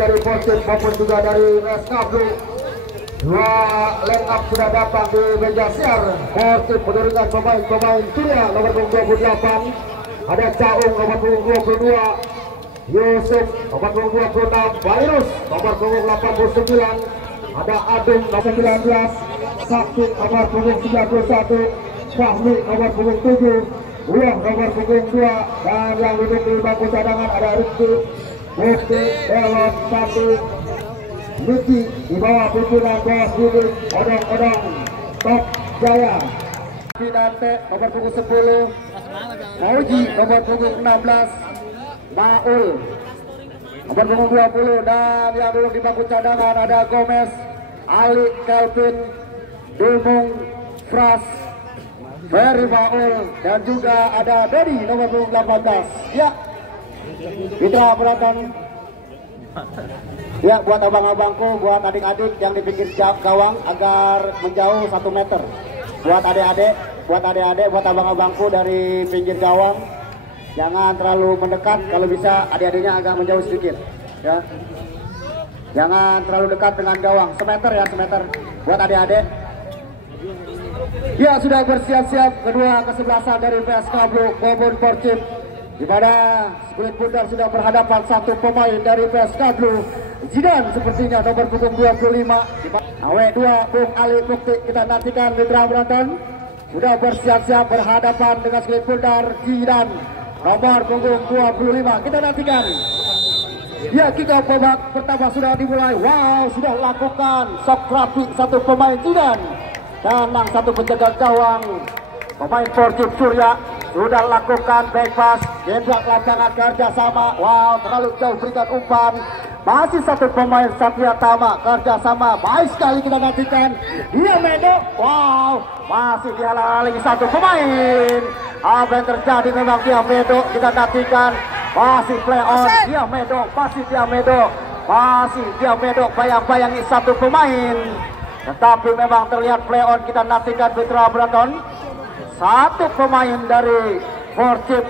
dari Persib maupun juga dari SKB. Dua line up sudah datang di meja siar. Persib menurunkan pemain-pemain Surya nomor 28. Ada Caung nomor 22, Yusuf nomor 26, Virus nomor 89, ada Adung nomor 19, Sakti nomor 91, Fahmi nomor 7, Ulah nomor 2, dan yang duduk di bangku cadangan ada Rizky, Bukti, Elon, Satu, Luki di bawah pimpinan Bos Didi, Odong-Odong, Top Jaya. Dante nomor 10, Mauji nomor 16, Maul nomor 20, dan yang duduk di bangku cadangan ada Gomez, Ali, Kelvin, Dumung, Fras, Ferry Maul, dan juga ada Dedi nomor 18. Ya, Fitra Beratan. Ya, buat abang-abangku, buat adik-adik yang di pinggir gawang agar menjauh 1 meter. Buat adik-adik, buat abang-abangku dari pinggir gawang, jangan terlalu mendekat. Kalau bisa adik-adiknya agak menjauh sedikit. Ya, jangan terlalu dekat dengan gawang. Semeter ya, semeter. Buat adik-adik. Ya, sudah bersiap-siap kedua kesebelasan dari PSK Blue maupun Persib, di mana kulit pundar sudah berhadapan satu pemain dari PSK Blue, Zidan sepertinya nomor 25. AW2 Bung Ali Bukti, kita nantikan Mitra Beranton sudah bersiap-siap berhadapan dengan kulit pundar Zidan nomor 25. Kita nantikan. Ya, kick-off babak pertama sudah dimulai. Wow, sudah lakukan shock traffic satu pemain Zidan. Dan satu penjaga gawang pemain Persib Surya sudah lakukan back pass, jebak lapangan kerjasama. Wow, terlalu jauh berikan umpan. Masih satu pemain Satria Tama kerjasama. Baik sekali, kita nantikan. Dia Medo. Wow, masih dihalangi satu pemain. Apa yang terjadi memang dia Medo. Kita nantikan. Masih play on. Dia Medo. Masih dia Medo. Masih dia Medo. Bayang-bayangi satu pemain. Tetapi memang terlihat play on. Kita nantikan Fitra Braton. Satu pemain dari Persib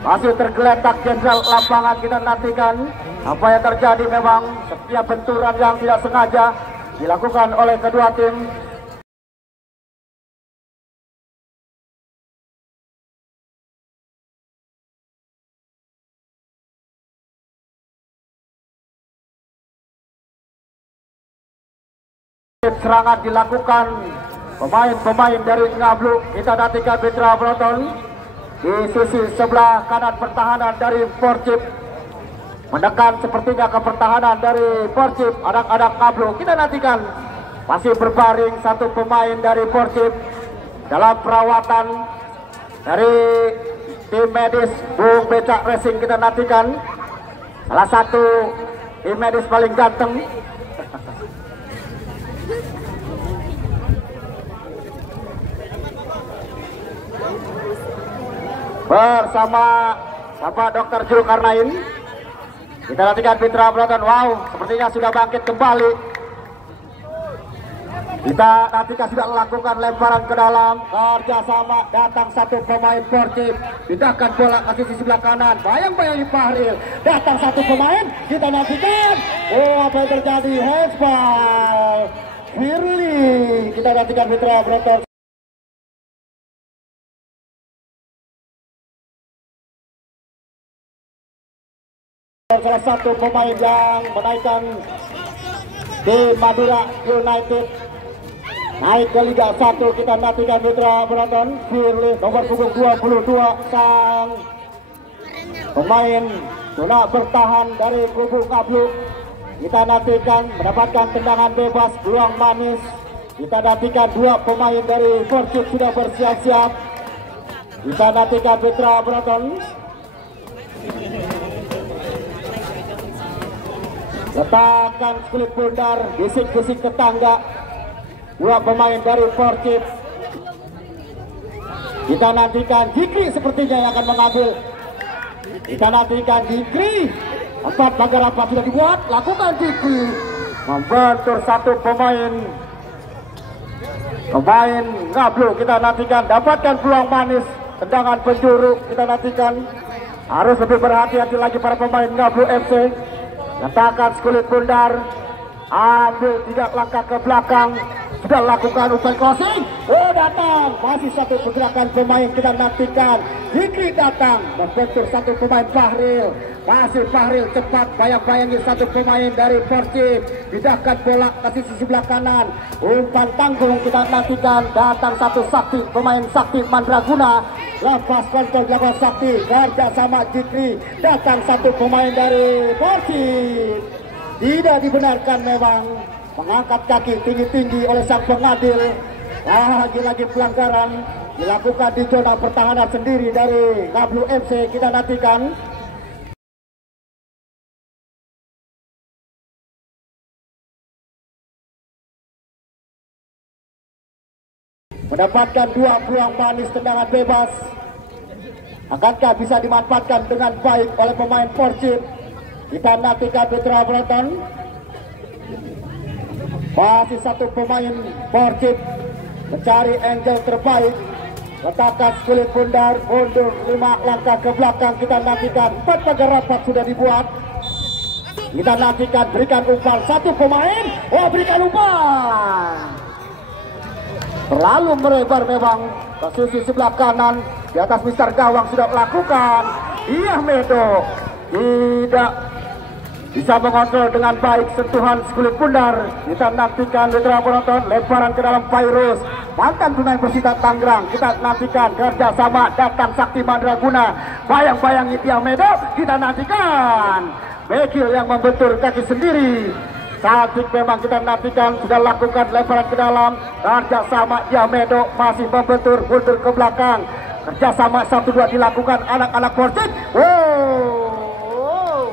masih tergeletak jenderal lapangan. Kita nantikan apa yang terjadi. Memang setiap benturan yang tidak sengaja dilakukan oleh kedua tim. Serangan dilakukan pemain-pemain dari Ngablu. Kita nantikan Fitra Braton di sisi sebelah kanan pertahanan dari Persib, menekan sepertinya ke pertahanan dari Persib. Anak-anak Ngablu, kita nantikan. Masih berbaring satu pemain dari Persib dalam perawatan dari tim medis Bung Becak Racing. Kita nantikan salah satu tim medis paling ganteng bersama Bapak Dr. Zulkarnain. Kita nantikan Fitra Braton. Wow, sepertinya sudah bangkit kembali. Kita nantikan sudah melakukan lemparan ke dalam kerjasama. Datang satu pemain Persib, pindahkan bola ke sisi sebelah kanan. Bayang-bayangi Fahril. Datang satu pemain. Kita nantikan. Oh, apa yang terjadi? Handball Firly. Kita nantikan Fitra Braton. Salah satu pemain yang menaikkan tim Madura United naik ke Liga 1. Kita nantikan Fitra Braton. Firly nomor 22, sang pemain bola bertahan dari kubu Ngablu. Kita nantikan mendapatkan tendangan bebas peluang manis. Kita nantikan dua pemain dari Persib sudah bersiap-siap. Kita nantikan Fitra Braton. Letakkan kulit pundar, bisik-bisik tetangga. Dua pemain dari Persib. Kita nantikan Jikri sepertinya yang akan mengambil. Kita nantikan Jikri. 4 pagar apa sudah dibuat. Lakukan Jikri. Membentur satu pemain Ngablu. Kita nantikan dapatkan peluang manis. Tendangan penjuru. Kita nantikan. Harus lebih berhati-hati lagi para pemain Ngablu FC. Katakan Kulit Bundar, ambil 3 langkah ke belakang, sudah lakukan upaya crossing. Oh, datang, masih satu pergerakan pemain kita nantikan. Dikri datang, membentur satu pemain Fahril. Masih Fahril cepat, bayang-bayangi satu pemain dari Persib. Pindahkan bola ke sisi sebelah kanan. Umpan tanggung kita nantikan. Datang satu Sakti, pemain Sakti Mandraguna. Lepas kontrol dilakukan Sakti, kerja sama Dikri. Datang satu pemain dari Persib. Tidak dibenarkan memang. Mengangkat kaki tinggi-tinggi oleh sang pengadil. Lagi-lagi pelanggaran dilakukan di zona pertahanan sendiri dari Ngablu FC. Kita nantikan. Mendapatkan 2 peluang manis tendangan bebas. Akankah bisa dimanfaatkan dengan baik oleh pemain Persib? Kita nantikan Putra Broton. Masih satu pemain Persib mencari angle terbaik. Letakkan Kulit Bundar, mundur 5 langkah ke belakang. Kita nantikan 4 pagar rapat sudah dibuat. Kita nantikan, berikan umpan satu pemain. Oh, berikan umpan. Terlalu melebar memang ke sisi sebelah kanan. Di atas Mister Gawang sudah melakukan. Iya, Medo tidak bisa mengontrol dengan baik sentuhan Kulit Bundar. Kita nantikan Mitra penonton, lemparan ke dalam Virus. Mantan pemain Persita Tangerang. Kita nantikan kerja sama, datang Sakti Mandraguna. Bayang-bayangi Tia Medo. Kita nantikan Bekil yang membentur kaki sendiri. Cantik memang kita nantikan, sudah lakukan lemparan ke dalam. Kerjasama Yamedo masih membentur, mundur ke belakang. Kerjasama 1-2 dilakukan anak-anak Persib. Wow.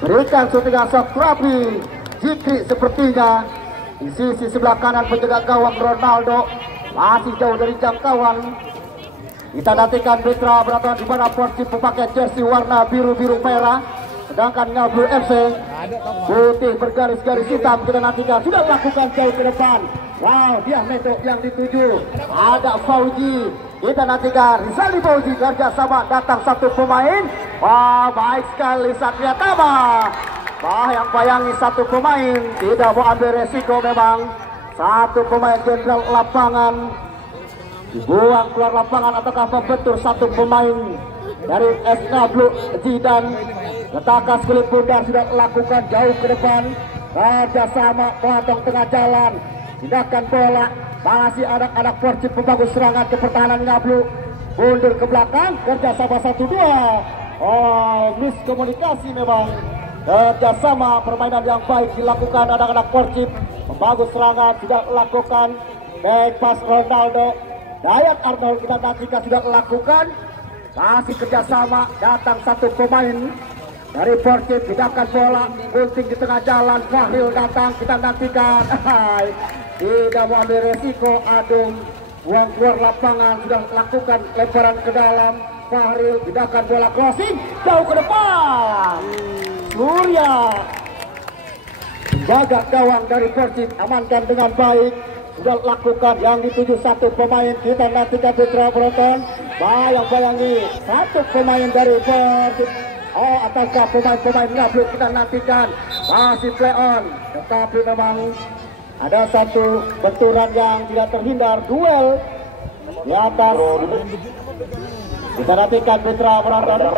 Berikan syutingan soft terapi. Jikri sepertinya di sisi sebelah kanan penjaga gawang Ronaldo masih jauh dari jangkauan. Kita nantikan Mitra Beraton di mana Persib memakai jersey warna biru-biru merah. Sedangkan Ngablu FC putih bergaris-garis hitam. Kita nantikan, sudah lakukan jauh ke depan. Wow, dia Medo yang dituju. Ada Fauji. Kita nantikan Rizali Fauji kerja sama, datang satu pemain. Wah, baik sekali Satria Tama. Bayang-bayangi satu pemain, tidak mau ambil resiko memang. Satu pemain jenderal lapangan dibuang keluar lapangan ataukah membentur satu pemain dari Ngablu Zidan. Letakkan Kulit Bundar sudah lakukan jauh ke depan. Kerjasama potong tengah jalan. Tindakan bola. Masih anak-anak Persib membangun serangan ke pertahanan Ngablu. Mundur ke belakang. Kerjasama 1-2. Oh, miskomunikasi memang. Kerjasama permainan yang baik dilakukan anak-anak Persib. Membangun serangan sudah lakukan. Back pass Ronaldo. Dayat Arnold kita nantikan sudah lakukan. Masih kerjasama. Datang satu pemain dari Persib, pindahkan bola, gunting di tengah jalan. Fahril datang, kita nantikan. Tidak mau ambil resiko. Adung buang keluar lapangan, sudah lakukan lemparan ke dalam. Fahril pindahkan bola, crossing jauh ke depan. Surya jaga gawang dari Persib, amankan dengan baik. Sudah lakukan yang dituju satu pemain. Kita nantikan Putra Penonton. Bayang-bayangi satu pemain dari Persib. Oh, ataukah pemain-pemain Ngablu, kita nantikan. Masih play on. Tetapi memang ada satu benturan yang tidak terhindar. Duel di atas. Kita nantikan Putra Penonton.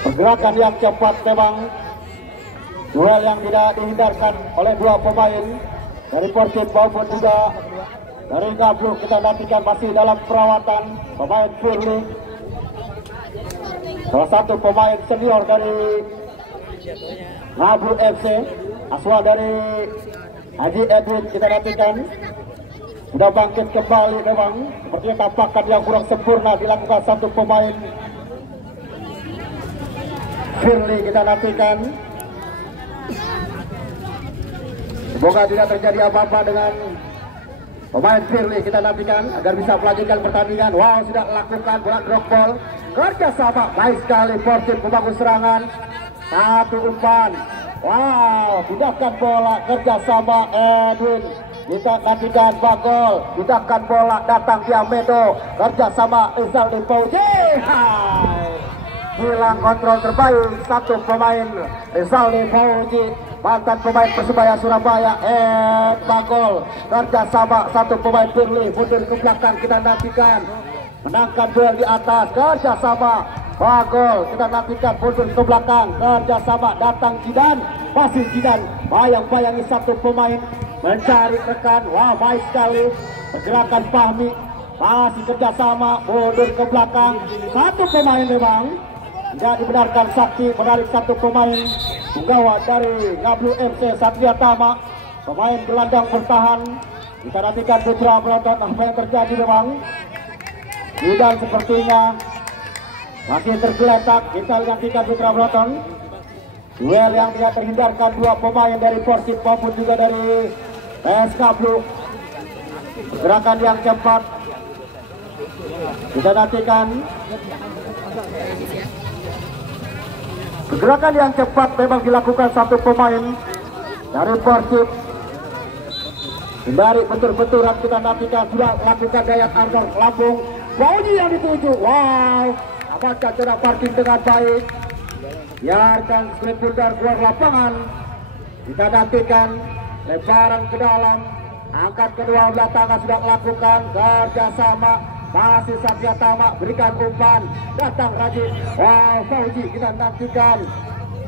Pergerakan yang cepat memang. Duel yang tidak dihindarkan oleh dua pemain dari Persib maupun juga dari Ngablu. Kita nantikan masih dalam perawatan pemain Firly, salah satu pemain senior dari Ngablu FC, asal dari Haji Edwin. Kita nantikan sudah bangkit kembali memang. Sepertinya tampakan yang kurang sempurna dilakukan satu pemain Firly. Kita nantikan. Semoga tidak terjadi apa-apa dengan pemain Firly. Kita nantikan agar bisa melanjutkan pertandingan. Wow, sudah lakukan bola drop ball. Kerja sama baik sekali Persib membangun serangan. Satu umpan. Wow, pindahkan bola, kerja sama Edwin. Kita nantikan Bagol, kita akan bola datang dia Medo, kerja sama Rizaldi Fauzi. Hilang kontrol terbaik satu pemain Rizaldi Fauzi, mantan pemain Persebaya Surabaya. Bagol, kerja sama satu pemain Firly, mundur ke belakang, kita nantikan menangkan duel di atas, kerja sama Bagol, kita nantikan mundur ke belakang, kerja sama datang Jidan, masih Jidan bayang-bayangi satu pemain mencari rekan. Wah, baik sekali pergerakan Fahmi, masih kerjasama mundur ke belakang satu pemain. Memang tidak dibenarkan Sakti menarik satu pemain penggawa dari Ngablu FC Satria Tama, pemain gelandang bertahan. Kita nantikan putra penonton apa yang terjadi. Memang Jidan sepertinya masih tergeletak. Kita nantikan putra penonton duel yang tidak terhindarkan dua pemain dari Persib maupun juga dari PSK Blue. Gerakan yang cepat kita nantikan. Gerakan yang cepat memang dilakukan satu pemain dari Persib. Kembali bentur-benturan kita nantikan, sudah lakukan gaya Arthur Lampung. Fauzi yang dituju. Wow, apakah cara parking dengan baik. Biarkan Split Pundar keluar lapangan. Kita nantikan lebaran ke dalam. Angkat kedua belah tangan sudah melakukan kerjasama. Masih Satria Tama berikan umpan, datang Rajin. Wow, Fauzi kita nantikan.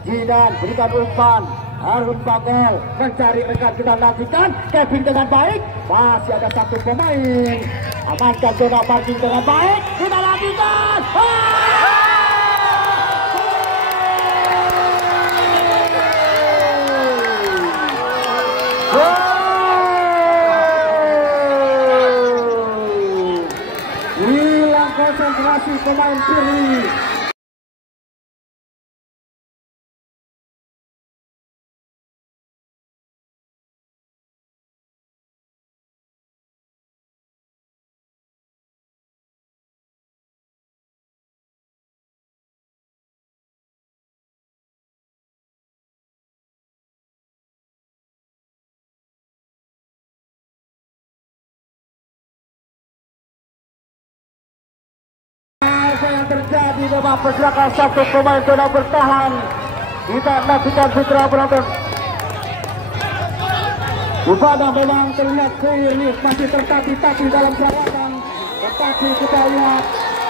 Jidan berikan umpan. Harun Bagol mencari rekan, kita nantikan. Kevin dengan baik. Masih ada satu pemain. Amankan zona parking dengan baik. Kita nantikan. Hilang konsentrasi pemain Firly. Yang terjadi memang pergerakan satu pemain zona bertahan. Kita nantikan putra penonton. Rupanya memang terlihat Firly masih tertati-tati dalam perawatan, tetapi kita lihat,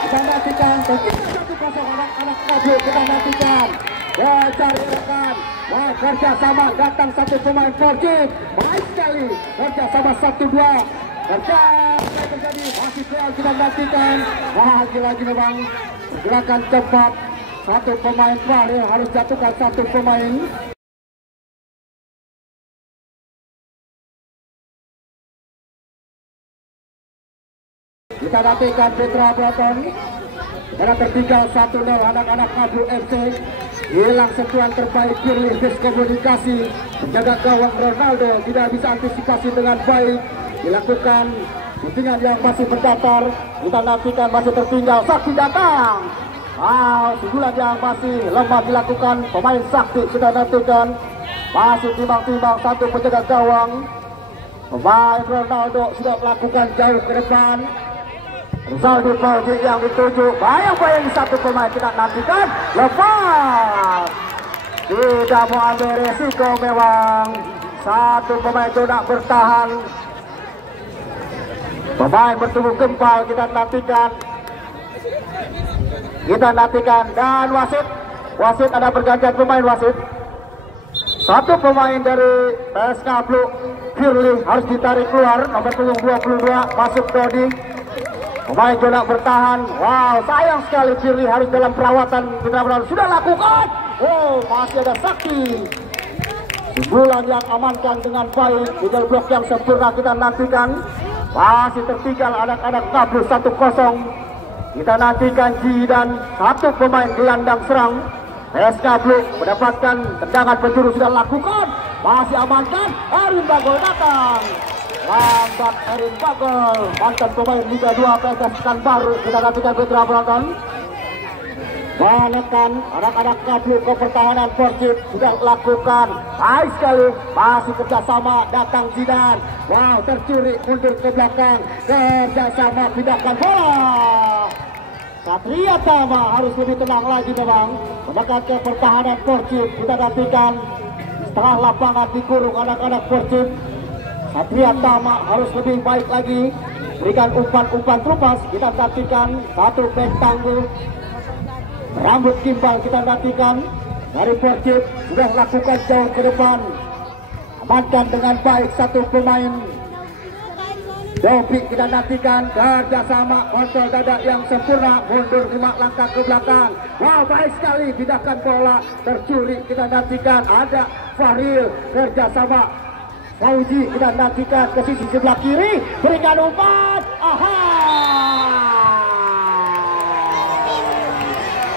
kita nantikan tercipta 1-0 anak-anak Ngablu. Kita nantikan mencari rekan. Wah, kerja sama datang satu pemain Persib, baik sekali kerja sama 1-2. Kerja terjadi, masih keluar, kita nantikan. Wah, lagi-lagi memang pergerakan cepat satu pemain terakhir harus jatuhkan satu pemain. Kita nantikan putra penonton. Karena tertinggal 1-0 anak-anak Ngablu FC. Hilang sentuhan terbaik Firly, miskomunikasi. Penjaga gawang Ronaldo tidak bisa antisipasi dengan baik. Dilakukan putingan yang masih berdatar. Kita nantikan masih tertinggal. Sakti datang. Sundulan yang masih lemah dilakukan pemain Sakti. Kita nantikan masih timbang-timbang satu penjaga gawang. Pemain Ronaldo sudah melakukan jauh ke depan. Rizaldi Fauzi yang dituju, bayang-bayang satu pemain, kita nantikan lepas. Tidak mau ambil resiko memang satu pemain zona bertahan. Pemain bertubuh gempal, kita nantikan. Dan wasit ada pergantian pemain wasit. Satu pemain dari PSK Blue Firly harus ditarik keluar, nomor punggung 22 masuk Dodi. Pemain zona bertahan. Wow, sayang sekali Firly harus dalam perawatan. Kita sudah lakukan. Oh, masih ada Sakti. Sundulan yang amankan dengan baik. Middle block yang sempurna kita nantikan. Masih tertinggal anak-anak Ngablu 1-0. Kita nantikan Jidan, satu pemain gelandang serang. PSK Blue mendapatkan tendangan penjuru sudah lakukan. Masih amankan. Harun Bagol datang. Lambat Erin Bagol, mantan pemain Liga 2 PSS Pekanbaru. Kita nantikan putra penonton. menekan anak-anak Kablu ke pertahanan. Persib sudah lakukan baik sekali, masih kerjasama, datang Zidan, wow, tercuri mundur ke belakang, kerjasama pindahkan bola. Satria Tama harus lebih tenang lagi memang, menekan ke pertahanan Persib. Kita nantikan setengah lapangan dikurung anak-anak Persib. Satria Tama harus lebih baik lagi, berikan umpan-umpan terupas. Kita nantikan satu back tangguh rambut gimbal, kita nantikan dari Persib sudah lakukan jauh ke depan, amankan dengan baik satu pemain. Dopi kita nantikan kerjasama, kontrol dada yang sempurna, mundur 5 langkah ke belakang, wow, baik sekali, pindahkan bola, tercuri. Kita nantikan ada Fahril, kerjasama Fauji, kita nantikan ke sisi sebelah kiri, berikan umpan, aha,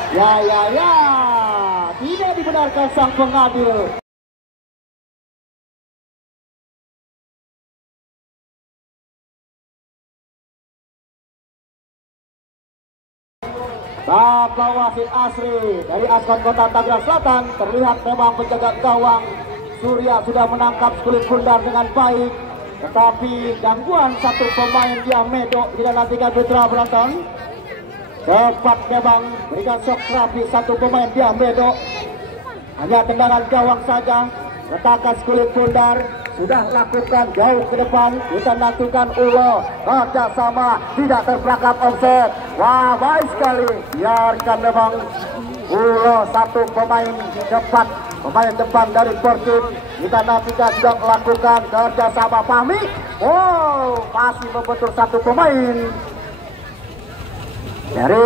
ya, tidak dibenarkan sang pengadil. Bapak wasit Asri dari Askon Kota Tangerang Selatan terlihat memang menjaga gawang. Surya sudah menangkap kulit bundar dengan baik, tetapi gangguan satu pemain dia Medo. Kita nantikan putra penonton, cepat memang berikan shock terapi satu pemain dia Medo, hanya tendangan gawang saja. Letakkan kulit bundar, sudah lakukan jauh ke depan. Kita nantikan Ulo, kerjasama, tidak terperangkap offset, wah, baik sekali, biarkan memang Ulo satu pemain cepat, pemain depan dari Persib. Kita nantikan sudah melakukan kerjasama Fahmi, wow, masih membentur satu pemain dari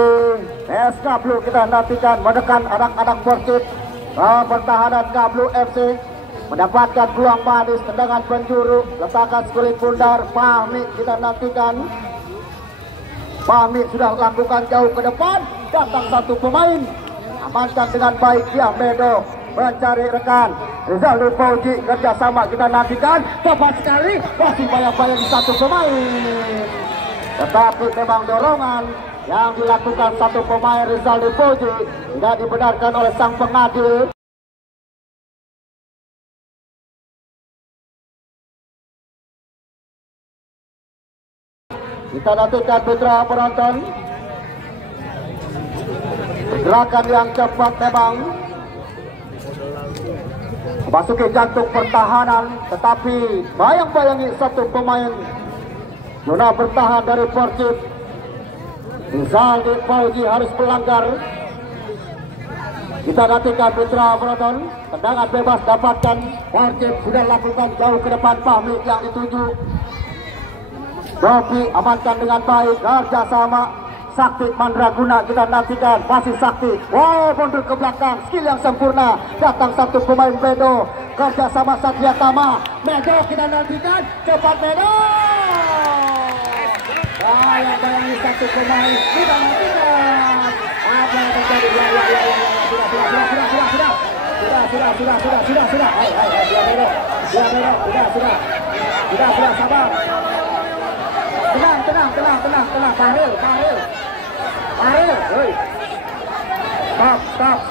PS Kablu. Kita nantikan menekan anak-anak Persib. Pertahanan Kablu FC mendapatkan peluang manis, tendangan penjuru, letakkan kulit bundar Fahmi. Kita nantikan Fahmi sudah lakukan jauh ke depan, datang satu pemain, amankan dengan baik dia Medo, mencari rekan Rizal Fauji, kerjasama. Kita nantikan tepat sekali, masih bayang-bayang satu pemain, tetapi memang dorongan yang dilakukan satu pemain Rizal Fauji tidak dibenarkan oleh sang pengadil. Kita nantikan putra penonton, gerakan yang cepat memang memasuki jantung pertahanan, tetapi bayang-bayangi satu pemain zona bertahan dari Persib. Rizal Fauji harus melanggar. Kita nantikan putra penonton, tendangan bebas dapatkan Persib, sudah lakukan jauh ke depan Fahmi yang dituju. Dopi amankan dengan baik, kerjasama Sakti Mandraguna. Kita nantikan masih Sakti, wow, mundur ke belakang, skill yang sempurna, datang satu pemain Medo, kerjasama Satria Tama. Medo kita nantikan, cepat Medo, bayang-bayangi satu pemain. Kita nantikan apa yang terjadi. Sudah Medo, sudah sabar. Tenang, Fahril, hei, stop. Stop.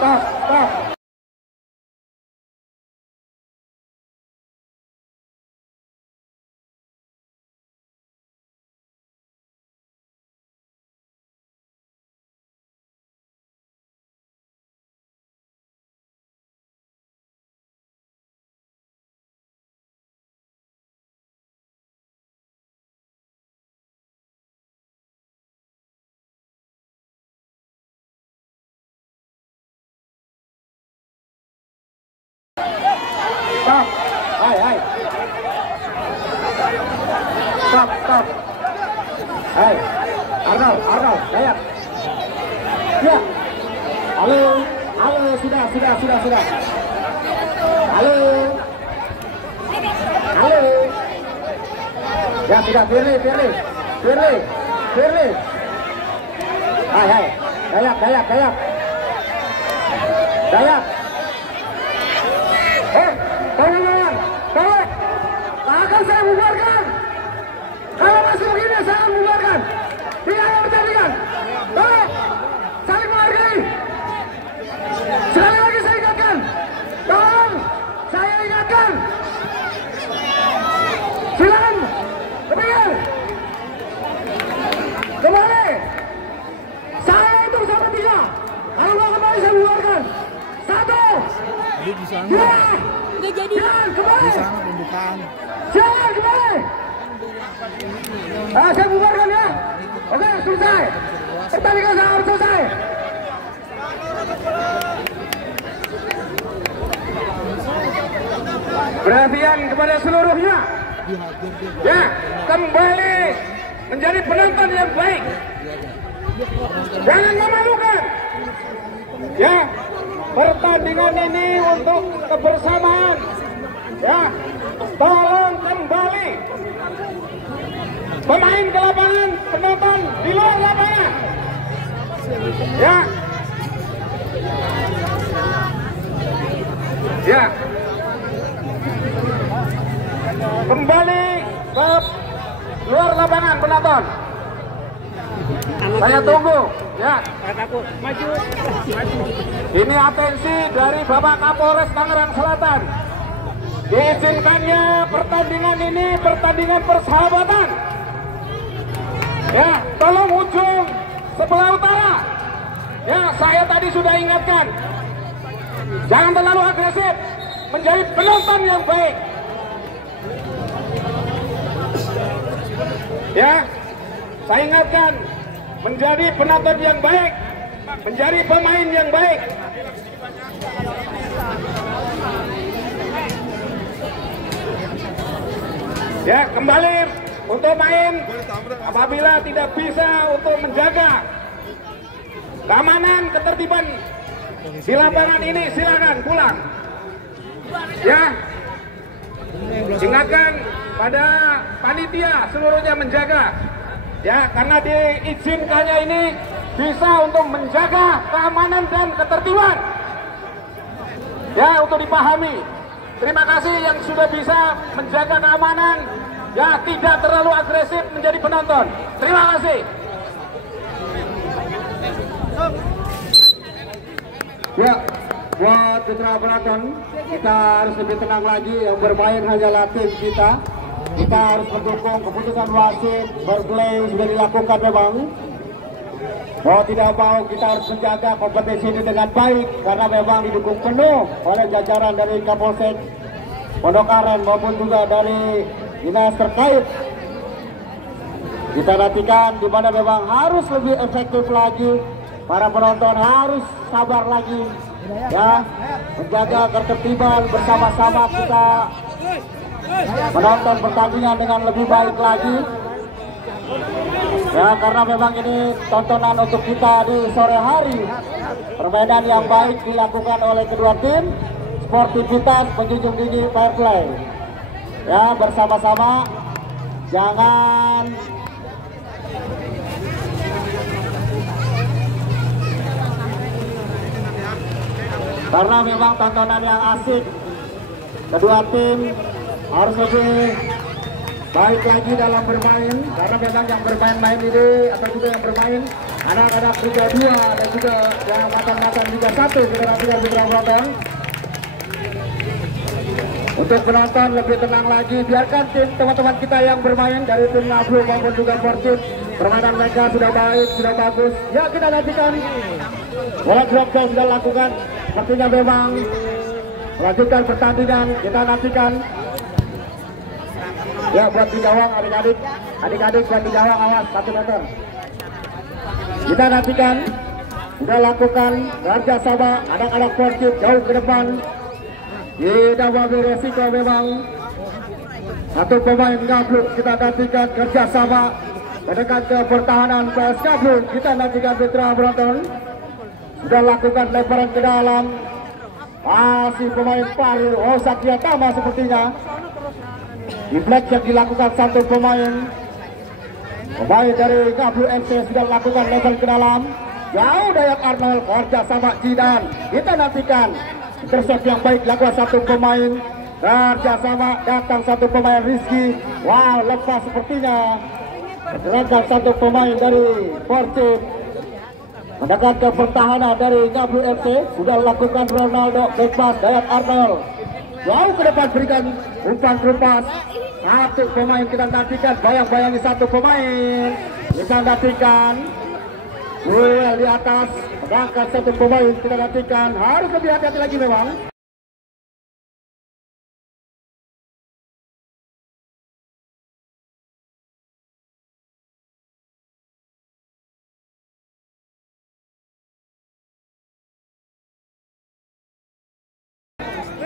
Hei, Arnold, kayak. Ya. Halo, sudah. Halo. Ya sudah, Firly. Hai. Dayak. Tolong. Akan saya bubarkan. Kalau masih begini saya bubarkan. Tidak yang bertandingan. Tolong, saling menghargai. Jadi di sana. Nggak jadi. Di sana pembukaan. Jangan kembali. Saya bubarkan ya. Oke, selesai. Pertandingan harus selesai. Perhatian kepada seluruhnya. Ya, kembali menjadi penonton yang baik. Jangan memalukan. Ya, pertandingan ini untuk kebersamaan. Ya, tolong kembali. Pemain ke lapangan, penonton di luar lapangan. Ya. Ya. Kembali ke luar lapangan penonton. Saya tunggu, ya. Ini atensi dari Bapak Kapolres Tangerang Selatan. Diizinkannya pertandingan ini pertandingan persahabatan. Ya, tolong ujung sebelah utara. Ya, saya tadi sudah ingatkan. Jangan terlalu agresif, menjadi penonton yang baik. Ya, saya ingatkan, menjadi penonton yang baik, menjadi pemain yang baik. Ya, kembali untuk main apabila tidak bisa untuk menjaga keamanan, ketertiban di lapangan ini, silakan pulang. Ya, ingatkan pada panitia seluruhnya menjaga. Ya, karena diizinkannya ini bisa untuk menjaga keamanan dan ketertiban. Ya, untuk dipahami. Terima kasih yang sudah bisa menjaga keamanan. Ya, tidak terlalu agresif menjadi penonton. Terima kasih. Ya, buat putra penonton, kita harus lebih tenang lagi. Yang bermain hanyalah tim kita. Kita harus mendukung keputusan wasit. Berplay sudah dilakukan memang. Mau tidak mau kita harus menjaga kompetisi ini dengan baik karena memang didukung penuh oleh jajaran dari Kapolsek Pondokaren maupun juga dari dinas terkait. Kita nantikan di mana memang harus lebih efektif lagi. Para penonton harus sabar lagi, ya, menjaga ketertiban bersama-sama kita menonton pertandingan dengan lebih baik lagi. Ya, karena memang ini tontonan untuk kita di sore hari. Permainan yang baik dilakukan oleh kedua tim, sportivitas menjunjung tinggi fair play. Ya, bersama-sama, jangan karena memang tontonan yang asik. Kedua tim harus lebih baik lagi dalam bermain karena memang yang bermain-main ini atau juga yang bermain anak-anak Liga 2 dan juga yang matang-matang Liga 1 generasi penonton. Untuk penonton lebih tenang lagi, biarkan tim teman-teman kita yang bermain dari tim Ngablu maupun juga Portip, permainan mereka sudah baik, sudah bagus. Ya, kita nantikan bola drop ball sudah lakukan. Sepertinya memang melanjutkan pertandingan, kita nantikan. Ya, buat di gawang adik-adik buat di gawang awas 1 meter. Kita nantikan sudah lakukan kerjasama anak-anak Portip jauh ke depan. Tidak mengambil resiko memang. Satu pemain Ngablu kita nantikan kerjasama mendekat ke pertahanan PS Ngablu. Kita nantikan Putra penonton sudah lakukan lemparan ke dalam. Masih pemain Parir Osakya Tama sepertinya. Deflection dilakukan satu pemain dari Ngablu MC sudah lakukan level ke dalam. Jauh Dayak Arnold kerjasama Jidan. Kita nantikan intercept yang baik lakukan satu pemain. Kerjasama datang satu pemain Rizky. Wow, lepas sepertinya. Terangkan satu pemain dari Portip. Mendekat ke pertahanan dari Ngablu FC. Sudah lakukan Ronaldo back pass Dayak Arnold. Jauh ke depan berikan umpan kerupas. Satu pemain kita nantikan. Bayang-bayangi satu pemain. Kita nantikan. Duel di atas. Berangkat satu pemain kita nantikan. Harus lebih hati-hati lagi memang.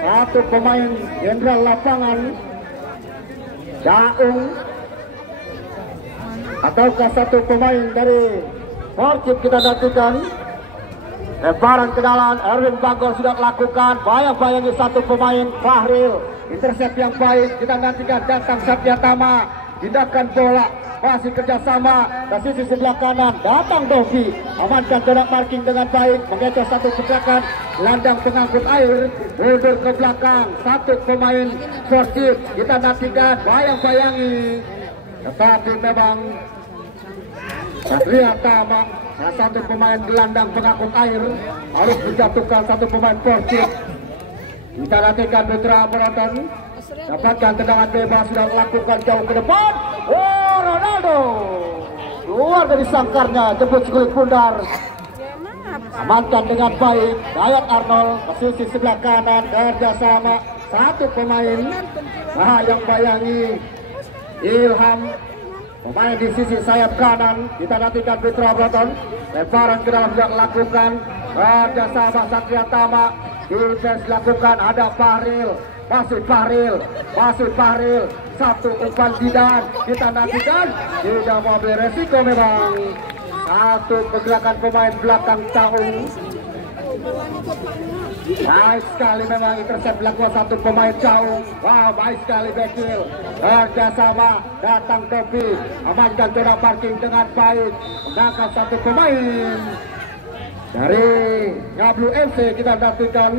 satu pemain jenderal lapangan Jaung, ataukah satu pemain dari Persib kita nantikan. Lemparan ke dalam, Erwin Bagol sudah lakukan, bayang-bayangi satu pemain Fahril, intercept yang baik, kita nantikan datang Satyatama, tindakan bola, masih kerjasama, dari sisi sebelah kanan, datang Dovi, amankan jarak marking dengan baik, mengejar satu pergerakan, landang pengangkut air, mundur ke belakang, satu pemain Persib, kita nantikan, bayang-bayangi, tetapi memang Satyatama, satu pemain gelandang pengangkut air harus menjatuhkan satu pemain Persib. Kita nantikan Putra penonton dapatkan tendangan bebas, sudah lakukan jauh ke depan. Oh, Ronaldo keluar dari sangkarnya, jemput kulit bundar, amankan dengan baik. Dayat Arnold posisi sebelah kanan, kerjasama satu pemain. Nah, yang bayangi Ilham, pemain di sisi sayap kanan. Kita nantikan Putra Broton, lemparan ke dalam sudah lakukan, kerjasama Satyatama, defense lakukan, ada Fahril, masih Fahril, satu umpan Zidan, kita nantikan, tidak mau beresiko memang, satu pergerakan pemain belakang Caung. Baik sekali memang intercept dilakukan satu pemain Caung. Wow, baik sekali Bekil, kerjasama, datang Topi, amankan jarak parking dengan baik, menangkan satu pemain dari Ngablu FC. Kita nantikan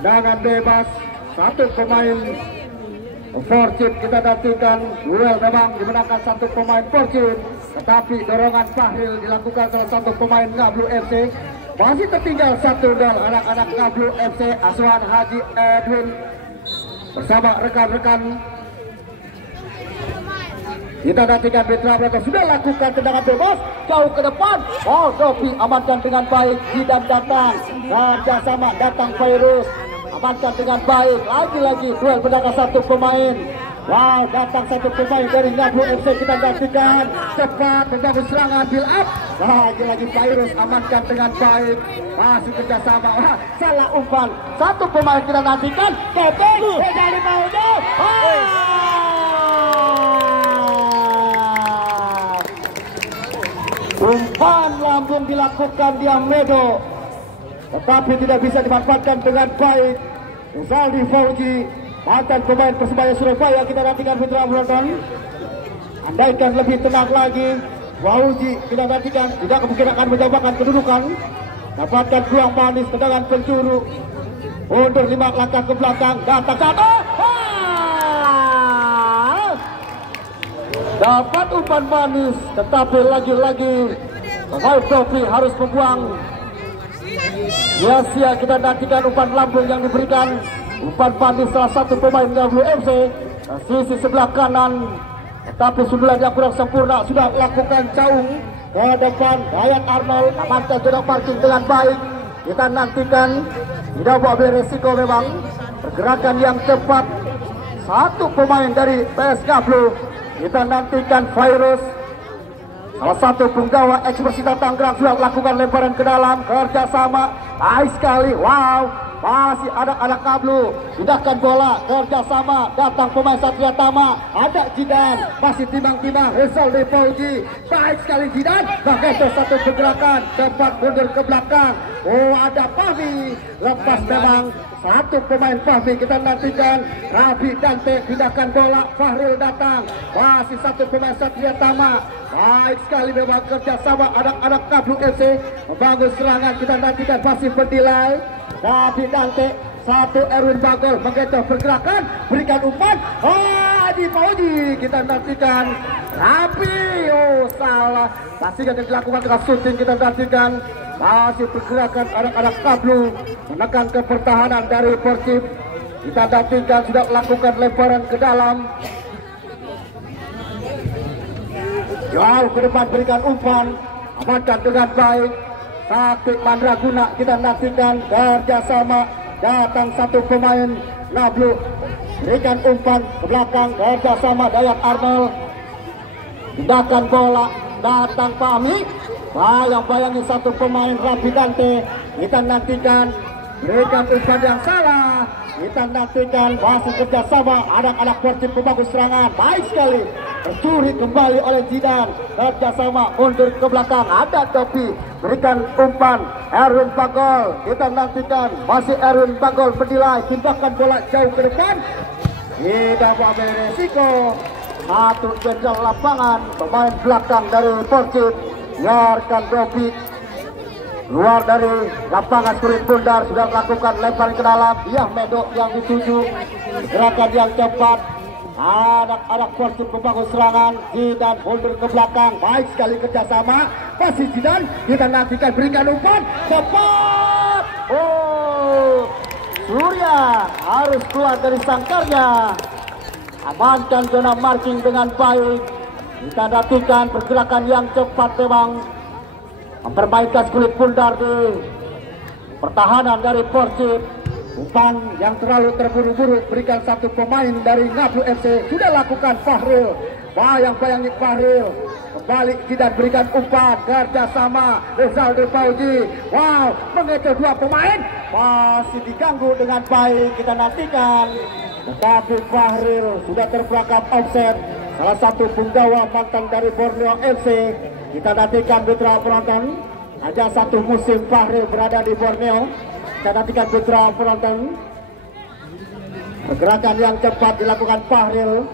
dengan bebas satu pemain Persib. Kita nantikan duel memang dimenangkan satu pemain Persib, tetapi dorongan Fahril dilakukan salah satu pemain Ngablu FC. Masih tertinggal 1-0 anak-anak Ngablu FC, asuhan Haji Edwin bersama rekan-rekan. Kita nantikan Putra Broton sudah lakukan tendangan bebas jauh ke depan. Oh, Dovi amankan dengan baik, Zidan datang, kerjasama, datang Fairuz, amankan dengan baik, lagi-lagi duel menangkan satu pemain. Wow, datang satu pemain dari Ngablu FC. Kita nantikan cepat membangun serangan, build up, lagi-lagi Fairuz amankan dengan baik, masih kerjasama. Wah, salah umpan satu pemain. Kita nantikan Kepeng dari Maudo. Umpan lambung dilakukan di Amedo, tetapi tidak bisa dimanfaatkan dengan baik. Zaldi Fauji, mantan pemain Persebaya Surabaya. Kita nantikan Putra Broton, andaikan lebih tenang lagi. Fauji kita nantikan, tidak kemungkinan akan menjauhkan kedudukan. Dapatkan peluang manis, tendangan penjuru, mundur 5 langkah ke belakang, datang satu. Dapat umpan manis, tetapi lagi-lagi pemain Dovi harus membuang. Sia-sia. Kita nantikan umpan lambung yang diberikan, umpan manis salah satu pemain Ngablu FC sisi sebelah kanan, tetapi sundulan yang kurang sempurna sudah lakukan Caung ke depan. Dayat Arnold amankan jarak parking dengan baik. Kita nantikan, tidak boleh resiko memang, pergerakan yang cepat satu pemain dari PS Ngablu. Kita nantikan Fairuz, salah satu penggawa Ekspresitas Tangerang, sudah lakukan lemparan ke dalam, kerjasama, baik sekali. Wow, masih ada anak Ngablu, tindakan bola, kerjasama, datang pemain Satyatama, ada Zidan, masih timbang-timbang, Rizal Fauji, baik sekali Zidan, mengejar satu pergerakan, cepat mundur ke belakang. Oh, ada Fahmi, lepas memang satu pemain Fahmi. Kita nantikan Rabi Dante, tindakan bola, Fahril datang, masih satu pemain Satyatama, baik sekali memang kerjasama anak-anak Ngablu FC membangun serangan. Kita nantikan masih berdilai, Rabi Dante, satu Erwin Bagol mengejar pergerakan, berikan umpan, Adi Fauji. Kita nantikan Rabi, oh salah, pasti akan dilakukan dengan shooting. Kita nantikan masih pergerakan anak-anak Ngablu menekan ke pertahanan dari Persib. Kita nantikan sudah melakukan lemparan ke dalam, jauh ke depan, berikan umpan, amankan dengan baik. Taktik Mandraguna. Kita nantikan kerjasama, datang satu pemain Ngablu, berikan umpan ke belakang, kerjasama Dayat Arnold. Tindakan bola datang Fahmi. Bayang-bayangin satu pemain Rapi Dante. Kita nantikan berikan umpan yang salah. Kita nantikan masih kerjasama anak-anak Persib pembagus serangan. Baik sekali. Tercuri kembali oleh Zidan. Kerjasama mundur ke belakang. Ada Topi. Berikan umpan Erwin Bagol. Kita nantikan masih Erwin Bagol berdilai. Tindakan bola jauh ke depan. Tidak mau beresiko. Satu jenjang lapangan. Pemain belakang dari Persib. Biarkan Robi keluar dari lapangan Kulit Bundar. Sudah melakukan lemparan ke dalam. Dia Medok yang dituju. Gerakan yang cepat. Anak-anak Persib pembangun serangan. Zidan mundur ke belakang. Baik sekali kerjasama. Masih Zidan. Kita nantikan berikan umpan. Cepat. Surya harus keluar dari sangkarnya. Amankan zona marking dengan baik. Kita nantikan pergerakan yang cepat memang memperbaikkan Kulit Bundar di pertahanan dari Persib. Umpan yang terlalu terburu-buru berikan satu pemain dari Ngablu FC. Sudah lakukan Fahrul. Bayang-bayangi Fahrul. Kembali tidak berikan umpan. Kerjasama Rezaldo Fauji. Wow, mengejar dua pemain. Masih diganggu dengan baik. Kita nantikan. Tetapi Fahrul sudah terperangkap offset. Salah satu punggawa mantan dari Borneo FC. Kita nantikan putra penonton. Ada satu musim Fahrul berada di Borneo. Kita nantikan putra penonton. Pergerakan yang cepat dilakukan Fahrul.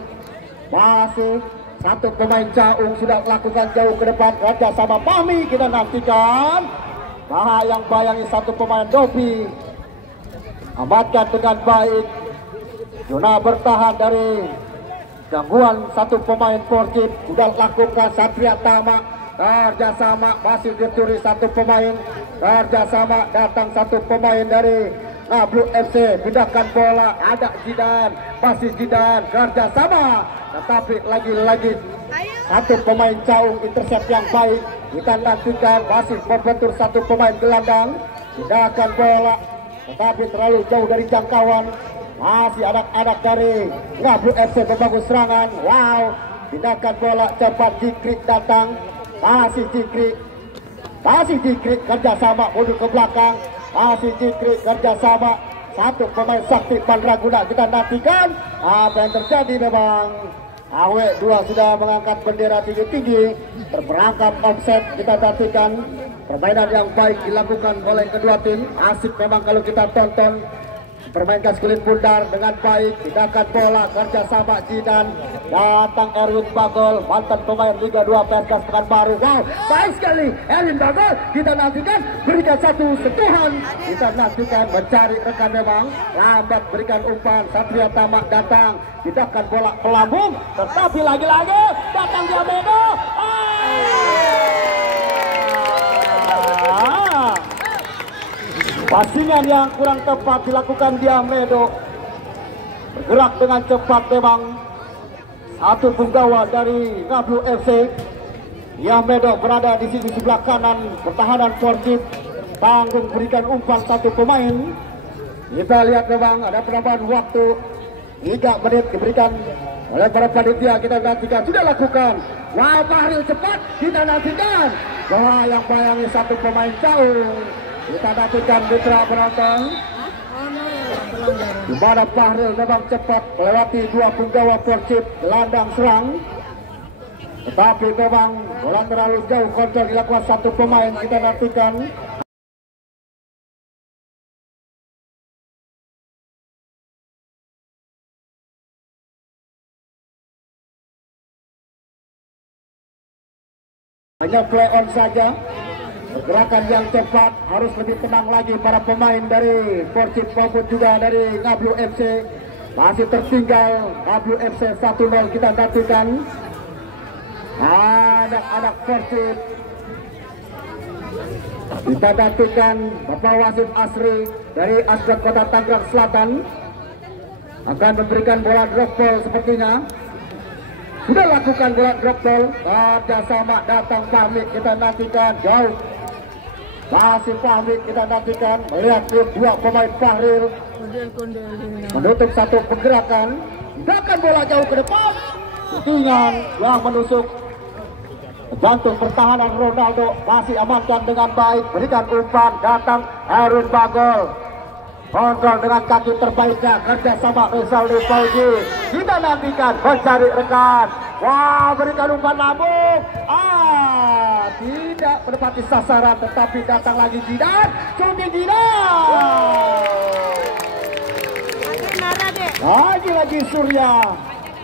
Masih satu pemain Caung sudah melakukan jauh ke depan. Raja sama Fahmi. Kita nantikan. Bayang-bayangi satu pemain Dobi. Amatkan dengan baik. Zona bertahan dari gangguan satu pemain Persib. Sudah lakukan Satria Tama. Kerjasama masih dicuri satu pemain. Kerjasama datang satu pemain dari Ngablu FC. Pindahkan bola. Ada Zidan. Masih Zidan. Kerjasama. Tetapi lagi-lagi satu pemain Caung intercept yang baik. Kita nantikan masih membentur satu pemain gelandang. Pindahkan bola. Tetapi terlalu jauh dari jangkauan. Masih anak-anak dari Ngablu FC membangun serangan. Wow. Pindahkan bola cepat. Jikrik datang. Masih Jikrik kerjasama mundur ke belakang. Masih Jikrik kerjasama satu pemain Sakti Mandraguna. Kita nantikan apa yang terjadi. Memang AW2 sudah mengangkat bendera tinggi-tinggi. Terperangkap offset. Kita nantikan permainan yang baik dilakukan oleh kedua tim. Asik memang kalau kita tonton. Permainkan Kulit Bundar dengan baik. Tindakan bola kerjasama Zidan. Datang Erwin Bagol, mantan pemain Liga 2 Perskas Pekanbaru. Wow, baik sekali Erwin Bagol. Kita nantikan berikan satu sentuhan. Kita nantikan mencari rekan memang. Lambat berikan umpan. Satria Tama datang. Tindakan bola pelambung. Tetapi lagi-lagi datang Diamedo. Pasingan yang kurang tepat dilakukan Diamedo. Bergerak dengan cepat memang satu punggawa dari Ngablu FC. Diamedo berada di sisi sebelah kanan pertahanan Persib. Tanggung berikan umpan satu pemain. Kita lihat memang ada penambahan waktu 3 menit diberikan oleh para panitia. Kita nantikan sudah lakukan. Wow, Fahrul cepat. Kita nantikan. Bayang-bayangi satu pemain Caung. Kita nantikan mitra penonton. Di mana Fahrul memang cepat melewati dua punggawa Persib gelandang serang. Tetapi memang bola terlalu jauh, kontrol dilakukan satu pemain. Kita nantikan. Hanya play on saja. Pergerakan yang cepat, harus lebih tenang lagi para pemain dari Persib maupun juga dari Ngablu FC. Masih tertinggal Ngablu FC 1-0. Kita nantikan anak-anak Persib. Kita nantikan Bapak Wasit Asri dari Asgat Kota Tangerang Selatan akan memberikan bola drop ball sepertinya. Sudah lakukan bola drop ball. Kerjasama datang Fahmi. Kita nantikan jauh. Masih Fahmi kita nantikan. Melihat dua pemain Fahrul menutup satu pergerakan. Gerakan bola jauh ke depan. Putingan yang menusuk Jantung pertahanan Ronaldo masih amankan dengan baik, berikan umpan, datang Erwin Bagol, kontrol dengan kaki terbaiknya, kerjasama Rizaldi Fauzi. Kita nantikan mencari rekan. Wah, berikan umpan lambung. Tidak menepati sasaran, tetapi datang lagi Jidan, shooting Jidan. Lagi-lagi Surya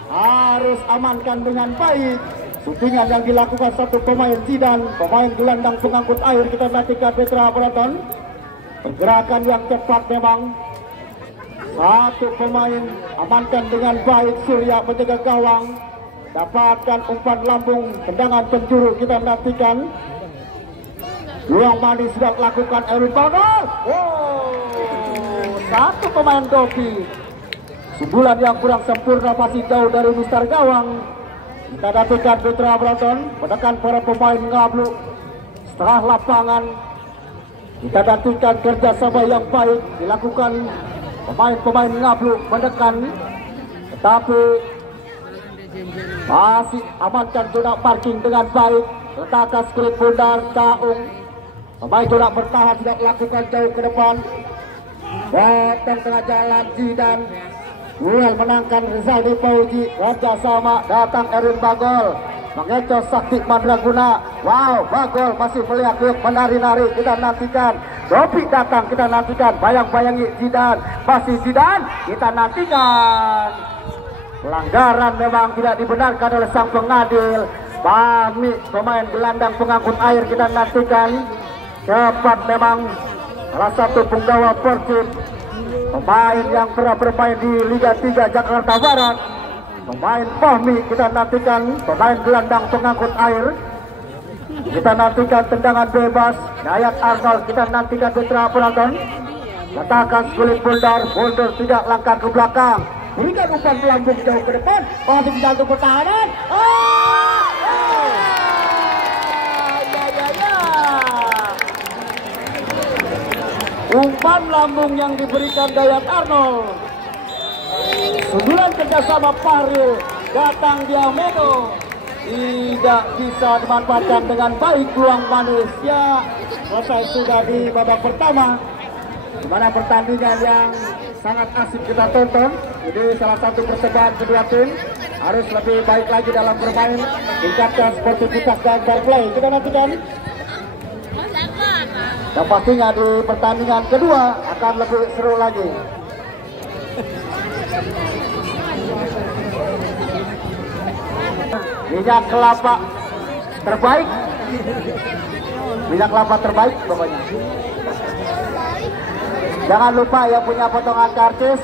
harus amankan dengan baik. Shootingan yang dilakukan satu pemain Jidan, pemain gelandang pengangkut air. Kita nantikan Petra Penonton. Pergerakan yang cepat memang. Satu pemain amankan dengan baik. Surya menjaga gawang, dapatkan umpan lambung, tendangan penjuru. Kita nantikan. Luang manis sudah lakukan Erwin Bagol. Satu pemain Doki. Sundulan yang kurang sempurna, masih jauh dari mistar gawang. Kita nantikan Petra Penonton menekan para pemain Ngablu setengah lapangan. Kita nantikan kerjasama yang baik dilakukan pemain-pemain Ngablu menekan, tetapi masih amankan zona parking dengan baik. Letakkan skrit bundar Caung, pemain zona bertahan tidak lakukan jauh ke depan. Datang tengah jalan Jidan, duel menangkan Rizaldi Fauzi, kerjasama datang Erwin Bagol, mengecoh Sakti Mandraguna. Wow, Bagol masih melihat menari-nari. Kita nantikan Dopi datang, kita nantikan bayang-bayangi Jidan, masih Jidan, kita nantikan. Pelanggaran memang tidak dibenarkan oleh sang pengadil. Pamit pemain gelandang pengangkut air, kita nantikan. Cepat memang salah satu penggawa Persib, pemain yang pernah bermain di Liga 3 Jakarta Barat, pemain Fahmi. Kita nantikan pemain gelandang pengangkut air. Kita nantikan tendangan bebas Dayat Arnold. Kita nantikan Petra Penonton. Letakkan kulit Boulder tidak langkah ke belakang, berikan umpan melambung jauh ke depan, masih di jantung pertahanan. Umpan lambung yang diberikan Dayat Arnold. Sundulan kerjasama Fahril, datang Diamedo, tidak bisa dimanfaatkan dengan baik peluang manis. Ya, selesai sudah di babak pertama, di mana pertandingan yang sangat asik kita tonton. Jadi salah satu percobaan kedua tim harus lebih baik lagi dalam bermain, tingkatkan sportivitas dan fair play. Kita nantikan. Dan pastinya di pertandingan kedua akan lebih seru lagi. Minyak kelapa terbaik, minyak kelapa terbaik pokoknya. Jangan lupa yang punya potongan karcis